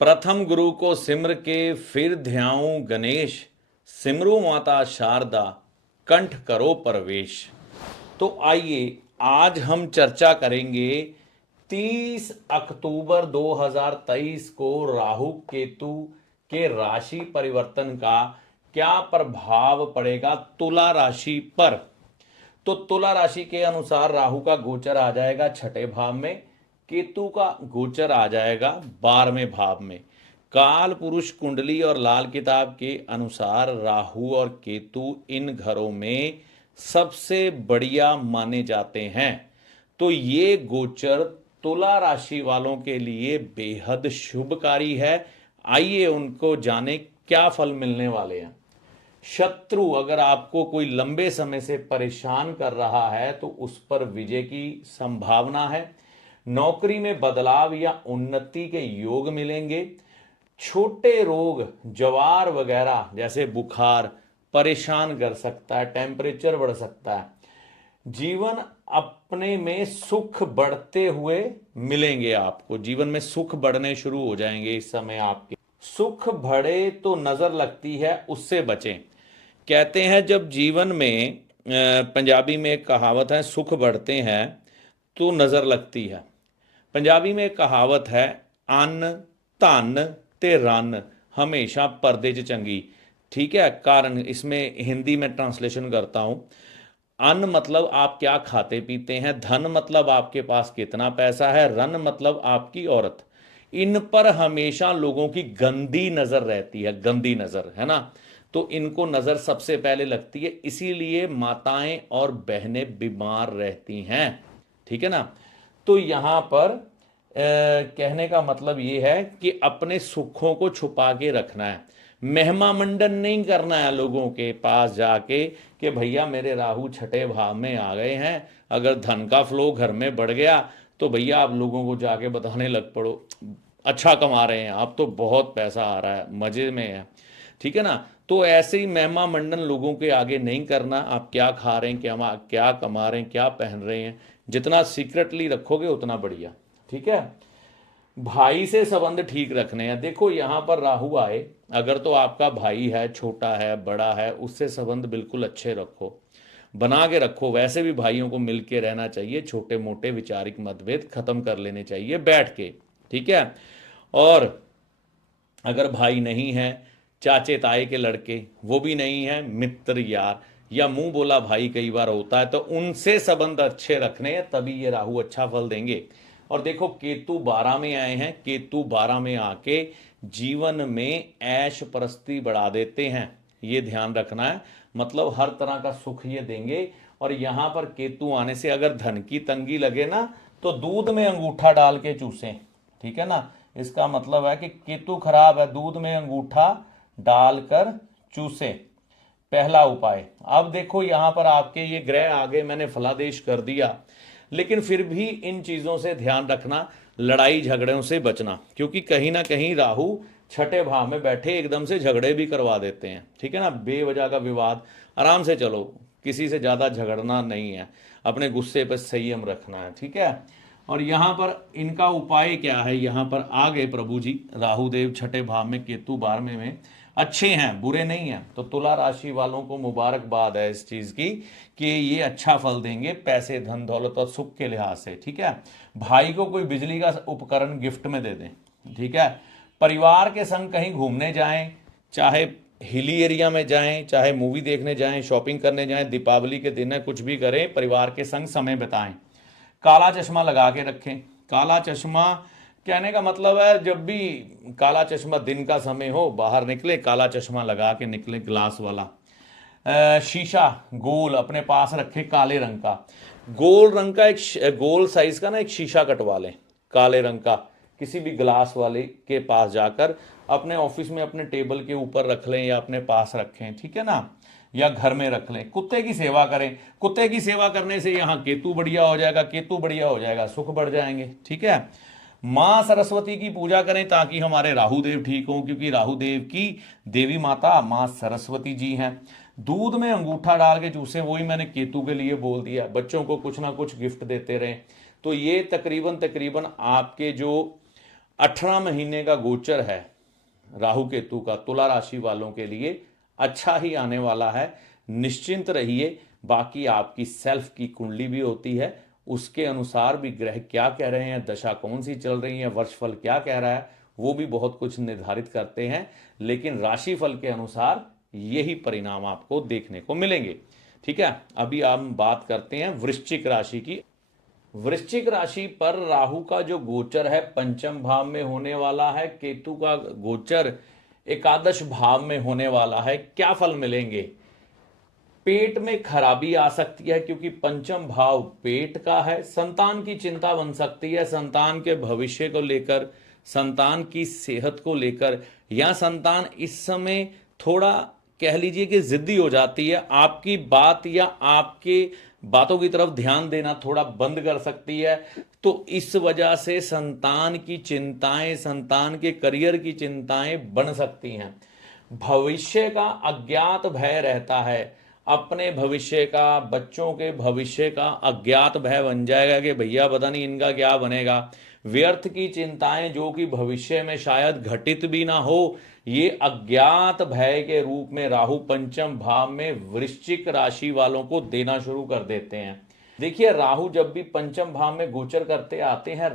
प्रथम गुरु को सिमर के फिर ध्याऊं गणेश, सिमरू माता शारदा कंठ करो प्रवेश। तो आइए आज हम चर्चा करेंगे 30 अक्टूबर 2023 को राहु केतु के राशि परिवर्तन का क्या प्रभाव पड़ेगा तुला राशि पर। तो तुला राशि के अनुसार राहु का गोचर आ जाएगा छठे भाव में, केतु का गोचर आ जाएगा 12वें भाव में। काल पुरुष कुंडली और लाल किताब के अनुसार राहु और केतु इन घरों में सबसे बढ़िया माने जाते हैं। तो ये गोचर तुला राशि वालों के लिए बेहद शुभकारी है। आइए उनको जाने क्या फल मिलने वाले हैं। शत्रु अगर आपको कोई लंबे समय से परेशान कर रहा है तो उस पर विजय की संभावना है। नौकरी में बदलाव या उन्नति के योग मिलेंगे। छोटे रोग जवार वगैरह जैसे बुखार परेशान कर सकता है, टेम्परेचर बढ़ सकता है। जीवन अपने में सुख बढ़ते हुए मिलेंगे। आपको जीवन में सुख बढ़ने शुरू हो जाएंगे इस समय। आपके सुख बढ़े तो नजर लगती है, उससे बचें। कहते हैं जब जीवन में पंजाबी में एक कहावत है, सुख बढ़ते हैं तो नजर लगती है। पंजाबी में एक कहावत है, अन्न धन ते रन हमेशा पर्दे च चंगी। ठीक है, कारण इसमें हिंदी में ट्रांसलेशन करता हूं। अन्न मतलब आप क्या खाते पीते हैं, धन मतलब आपके पास कितना पैसा है, रन मतलब आपकी औरत। इन पर हमेशा लोगों की गंदी नजर रहती है, गंदी नजर है ना। तो इनको नजर सबसे पहले लगती है, इसीलिए माताएं और बहनें बीमार रहती हैं। ठीक है ना। तो यहां पर कहने का मतलब ये है कि अपने सुखों को छुपा के रखना है। महिमा मंडन नहीं करना है लोगों के पास जाके कि भैया मेरे राहु छठे भाव में आ गए हैं, अगर धन का फ्लो घर में बढ़ गया तो भैया आप लोगों को जाके बताने लग पड़ो अच्छा कमा रहे हैं आप, तो बहुत पैसा आ रहा है, मजे में है। ठीक है ना। तो ऐसे ही महिमा मंडन लोगों के आगे नहीं करना। आप क्या खा रहे हैं, क्या क्या कमा रहे हैं, क्या पहन रहे हैं, जितना सीक्रेटली रखोगे उतना बढ़िया। ठीक है। भाई से संबंध ठीक रखने हैं। देखो यहां पर राहु आए, अगर तो आपका भाई है, छोटा है, बड़ा है, उससे संबंध बिल्कुल अच्छे रखो, बना के रखो। वैसे भी भाइयों को मिल के रहना चाहिए, छोटे मोटे विचारिक मतभेद खत्म कर लेने चाहिए बैठ के। ठीक है। और अगर भाई नहीं है, चाचे ताए के लड़के वो भी नहीं है, मित्र यार या मुंह बोला भाई कई बार होता है, तो उनसे संबंध अच्छे रखने हैं, तभी ये राहु अच्छा फल देंगे। और देखो केतु 12 में आए हैं, केतु 12 में आके जीवन में ऐश परस्ती बढ़ा देते हैं, ये ध्यान रखना है। मतलब हर तरह का सुख ये देंगे। और यहां पर केतु आने से अगर धन की तंगी लगे ना तो दूध में अंगूठा डाल के चूसें। ठीक है ना। इसका मतलब है कि केतु खराब है, दूध में अंगूठा डालकर चूसें, पहला उपाय। अब देखो यहां पर आपके ये ग्रह आगे मैंने फलादेश कर दिया, लेकिन फिर भी इन चीजों से ध्यान रखना, लड़ाई झगड़ों से बचना, क्योंकि कहीं ना कहीं राहु छठे भाव में बैठे एकदम से झगड़े भी करवा देते हैं। ठीक है ना। बेवजह का विवाद, आराम से चलो, किसी से ज्यादा झगड़ना नहीं है, अपने गुस्से पर संयम रखना है। ठीक है। और यहां पर इनका उपाय क्या है, यहां पर आ गए प्रभु जी, राहुदेव छठे भाव में, केतु 12वें में, अच्छे हैं, बुरे नहीं हैं। तो तुला राशि वालों को मुबारकबाद है इस चीज की कि ये अच्छा फल देंगे पैसे धन दौलत और सुख के लिहाज से। ठीक है। भाई को कोई बिजली का उपकरण गिफ्ट में दे दें। ठीक है। परिवार के संग कहीं घूमने जाएं, चाहे हिली एरिया में जाएं, चाहे मूवी देखने जाएं, शॉपिंग करने जाएं, दीपावली के दिन है, कुछ भी करें, परिवार के संग समय बिताएं। काला चश्मा लगा के रखें। काला चश्मा कहने का मतलब है जब भी काला चश्मा दिन का समय हो, बाहर निकले काला चश्मा लगा के निकले, ग्लास वाला। शीशा गोल अपने पास रखे, काले रंग का, गोल रंग का एक गोल साइज का ना एक शीशा कटवा लें काले रंग का, किसी भी ग्लास वाले के पास जाकर अपने ऑफिस में अपने टेबल के ऊपर रख लें या अपने पास रखें। ठीक है ना। या घर में रख लें। कुत्ते की सेवा करें। कुत्ते की सेवा करने से यहाँ केतु बढ़िया हो जाएगा, केतु बढ़िया हो जाएगा, सुख बढ़ जाएंगे। ठीक है। माँ सरस्वती की पूजा करें ताकि हमारे राहुदेव ठीक हों, क्योंकि राहुदेव की देवी माता माँ सरस्वती जी हैं। दूध में अंगूठा डाल के चूसे, वही मैंने केतु के लिए बोल दिया। बच्चों को कुछ ना कुछ गिफ्ट देते रहें। तो ये तकरीबन तकरीबन आपके जो 18 महीने का गोचर है राहु केतु का तुला राशि वालों के लिए अच्छा ही आने वाला है, निश्चिंत रहिए। बाकी आपकी सेल्फ की कुंडली भी होती है, उसके अनुसार भी ग्रह क्या कह रहे हैं, दशा कौन सी चल रही है, वर्षफल क्या कह रहा है, वो भी बहुत कुछ निर्धारित करते हैं। लेकिन राशिफल के अनुसार यही परिणाम आपको देखने को मिलेंगे। ठीक है, अभी हम बात करते हैं वृश्चिक राशि की। वृश्चिक राशि पर राहु का जो गोचर है पंचम भाव में होने वाला है, केतु का गोचर एकादश भाव में होने वाला है। क्या फल मिलेंगे? पेट में खराबी आ सकती है क्योंकि पंचम भाव पेट का है। संतान की चिंता बन सकती है, संतान के भविष्य को लेकर, संतान की सेहत को लेकर, या संतान इस समय थोड़ा कह लीजिए कि जिद्दी हो जाती है, आपकी बात या आपके बातों की तरफ ध्यान देना थोड़ा बंद कर सकती है। तो इस वजह से संतान की चिंताएं, संतान के करियर की चिंताएं बन सकती हैं। भविष्य का अज्ञात भय रहता है, अपने भविष्य का, बच्चों के भविष्य का अज्ञात भय बन जाएगा कि भैया पता नहीं इनका क्या बनेगा। व्यर्थ की चिंताएं जो कि भविष्य में शायद घटित भी ना हो, ये अज्ञात भय के रूप में राहु पंचम भाव में वृश्चिक राशि वालों को देना शुरू कर देते हैं। देखिए, राहु जब भी पंचम भाव में गोचर करते आते हैं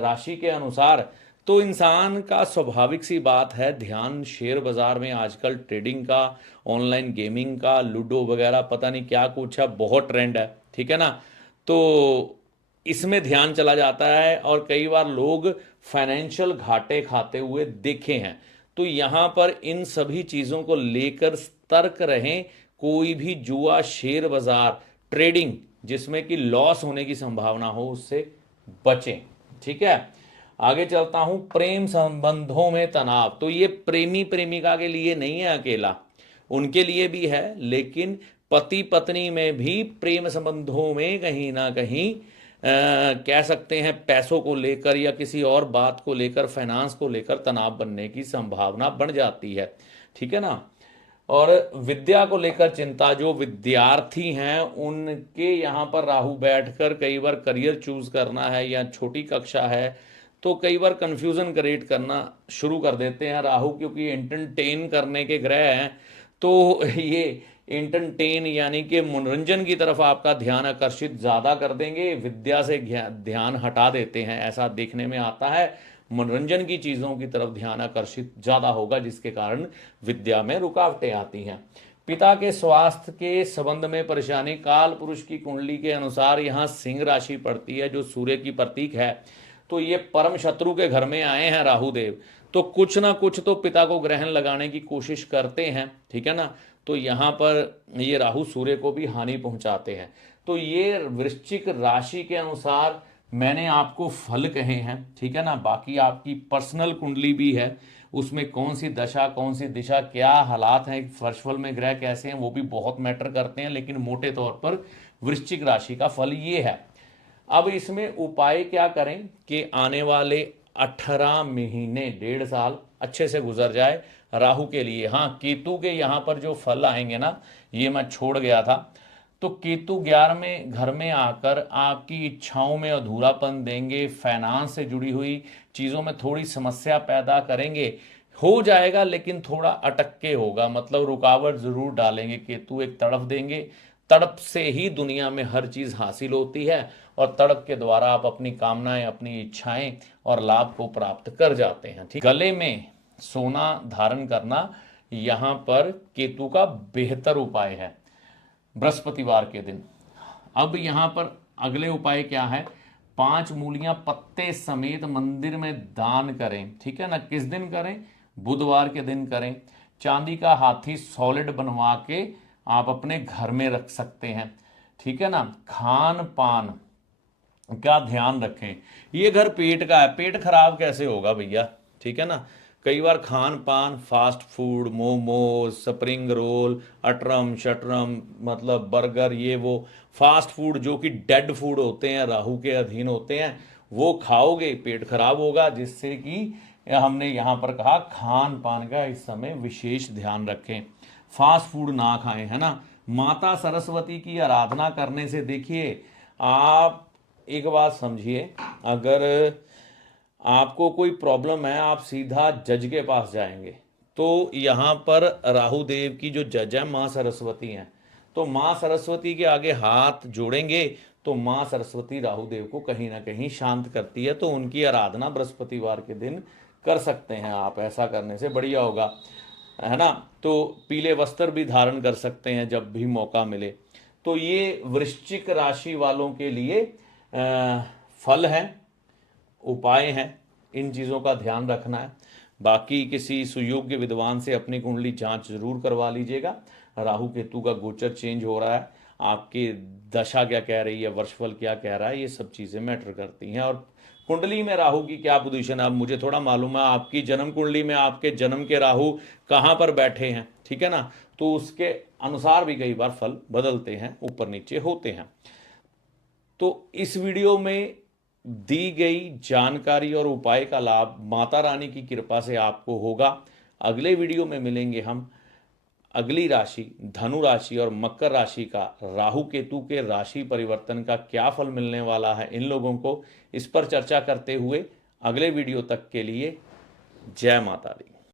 राशि के अनुसार, तो इंसान का स्वाभाविक सी बात है ध्यान शेयर बाजार में आजकल ट्रेडिंग का, ऑनलाइन गेमिंग का, लूडो वगैरह पता नहीं क्या कुछ है, बहुत ट्रेंड है। ठीक है ना, तो इसमें ध्यान चला जाता है और कई बार लोग फाइनेंशियल घाटे खाते हुए देखे हैं। तो यहां पर इन सभी चीजों को लेकर सतर्क रहें। कोई भी जुआ, शेयर बाजार, ट्रेडिंग जिसमें कि लॉस होने की संभावना हो, उससे बचें। ठीक है, आगे चलता हूं। प्रेम संबंधों में तनाव, तो ये प्रेमी प्रेमिका के लिए नहीं है अकेला, उनके लिए भी है, लेकिन पति पत्नी में भी प्रेम संबंधों में कहीं ना कहीं कह सकते हैं पैसों को लेकर या किसी और बात को लेकर, फाइनेंस को लेकर तनाव बनने की संभावना बढ़ जाती है। ठीक है ना, और विद्या को लेकर चिंता, जो विद्यार्थी हैं उनके यहाँ पर राहु बैठकर कई बार करियर चूज करना है या छोटी कक्षा है तो कई बार कंफ्यूजन क्रिएट करना शुरू कर देते हैं राहु, क्योंकि एंटरटेन करने के ग्रह हैं। तो ये एंटरटेन यानी कि मनोरंजन की तरफ आपका ध्यान आकर्षित ज़्यादा कर देंगे, विद्या से ध्यान हटा देते हैं, ऐसा देखने में आता है। मनोरंजन की चीज़ों की तरफ ध्यान आकर्षित ज़्यादा होगा, जिसके कारण विद्या में रुकावटें आती हैं। पिता के स्वास्थ्य के संबंध में परेशानी, काल पुरुष की कुंडली के अनुसार यहाँ सिंह राशि पड़ती है जो सूर्य की प्रतीक है। तो ये परम शत्रु के घर में आए हैं राहु देव, तो कुछ ना कुछ तो पिता को ग्रहण लगाने की कोशिश करते हैं। ठीक है ना, तो यहाँ पर ये राहु सूर्य को भी हानि पहुंचाते हैं। तो ये वृश्चिक राशि के अनुसार मैंने आपको फल कहे हैं। ठीक है ना, बाकी आपकी पर्सनल कुंडली भी है, उसमें कौन सी दशा, कौन सी दिशा, क्या हालात हैं, वर्षफल में ग्रह कैसे हैं, वो भी बहुत मैटर करते हैं। लेकिन मोटे तौर पर वृश्चिक राशि का फल ये है। अब इसमें उपाय क्या करें कि आने वाले 18 महीने, 1.5 साल अच्छे से गुजर जाए राहु के लिए। हाँ, केतु के यहाँ पर जो फल आएंगे ना, ये मैं छोड़ गया था। तो केतु 11वें घर में आकर आपकी इच्छाओं में अधूरापन देंगे, फाइनेंस से जुड़ी हुई चीज़ों में थोड़ी समस्या पैदा करेंगे। हो जाएगा लेकिन थोड़ा अटक के होगा, मतलब रुकावट जरूर डालेंगे। केतु एक तड़प देंगे, तड़प से ही दुनिया में हर चीज़ हासिल होती है और तड़प के द्वारा आप अपनी कामनाएं, अपनी इच्छाएं और लाभ को प्राप्त कर जाते हैं। ठीक, गले में सोना धारण करना यहाँ पर केतु का बेहतर उपाय है बृहस्पतिवार के दिन। अब यहाँ पर अगले उपाय क्या है, 5 मूलियां पत्ते समेत मंदिर में दान करें। ठीक है ना, किस दिन करें? बुधवार के दिन करें। चांदी का हाथी सॉलिड बनवा के आप अपने घर में रख सकते हैं। ठीक है ना, खान पान का ध्यान रखें। ये घर पेट का है, पेट खराब कैसे होगा भैया? ठीक है ना, कई बार खान पान, fast food, momos, spring roll, अटरम शटरम, मतलब बर्गर, ये वो फास्ट फूड जो कि डेड फूड होते हैं, राहु के अधीन होते हैं, वो खाओगे पेट खराब होगा। जिससे कि हमने यहाँ पर कहा खान पान का इस समय विशेष ध्यान रखें, फास्ट फूड ना खाएं। है ना, माता सरस्वती की आराधना करने से, देखिए आप एक बात समझिए, अगर आपको कोई प्रॉब्लम है, आप सीधा जज के पास जाएंगे। तो यहाँ पर राहु देव की जो जज है माँ सरस्वती हैं, तो माँ सरस्वती के आगे हाथ जोड़ेंगे तो माँ सरस्वती राहु देव को कहीं ना कहीं शांत करती है। तो उनकी आराधना बृहस्पतिवार के दिन कर सकते हैं आप, ऐसा करने से बढ़िया होगा, है ना। तो पीले वस्त्र भी धारण कर सकते हैं जब भी मौका मिले। तो ये वृश्चिक राशि वालों के लिए फल हैं, उपाय हैं, इन चीज़ों का ध्यान रखना है। बाकी किसी सुयोग्य विद्वान से अपनी कुंडली जांच जरूर करवा लीजिएगा। राहु केतु का गोचर चेंज हो रहा है, आपकी दशा क्या कह रही है, वर्षफल क्या कह रहा है, ये सब चीज़ें मैटर करती हैं। और कुंडली में राहु की क्या पोजीशन है, अब मुझे थोड़ा मालूम है, आपकी जन्म कुंडली में आपके जन्म के राहु कहाँ पर बैठे हैं, ठीक है ना, तो उसके अनुसार भी कई बार फल बदलते हैं, ऊपर नीचे होते हैं। तो इस वीडियो में दी गई जानकारी और उपाय का लाभ माता रानी की कृपा से आपको होगा। अगले वीडियो में मिलेंगे हम। अगली राशि धनु राशि और मकर राशि का राहु केतु के राशि परिवर्तन का क्या फल मिलने वाला है इन लोगों को, इस पर चर्चा करते हुए अगले वीडियो तक के लिए जय माता दी।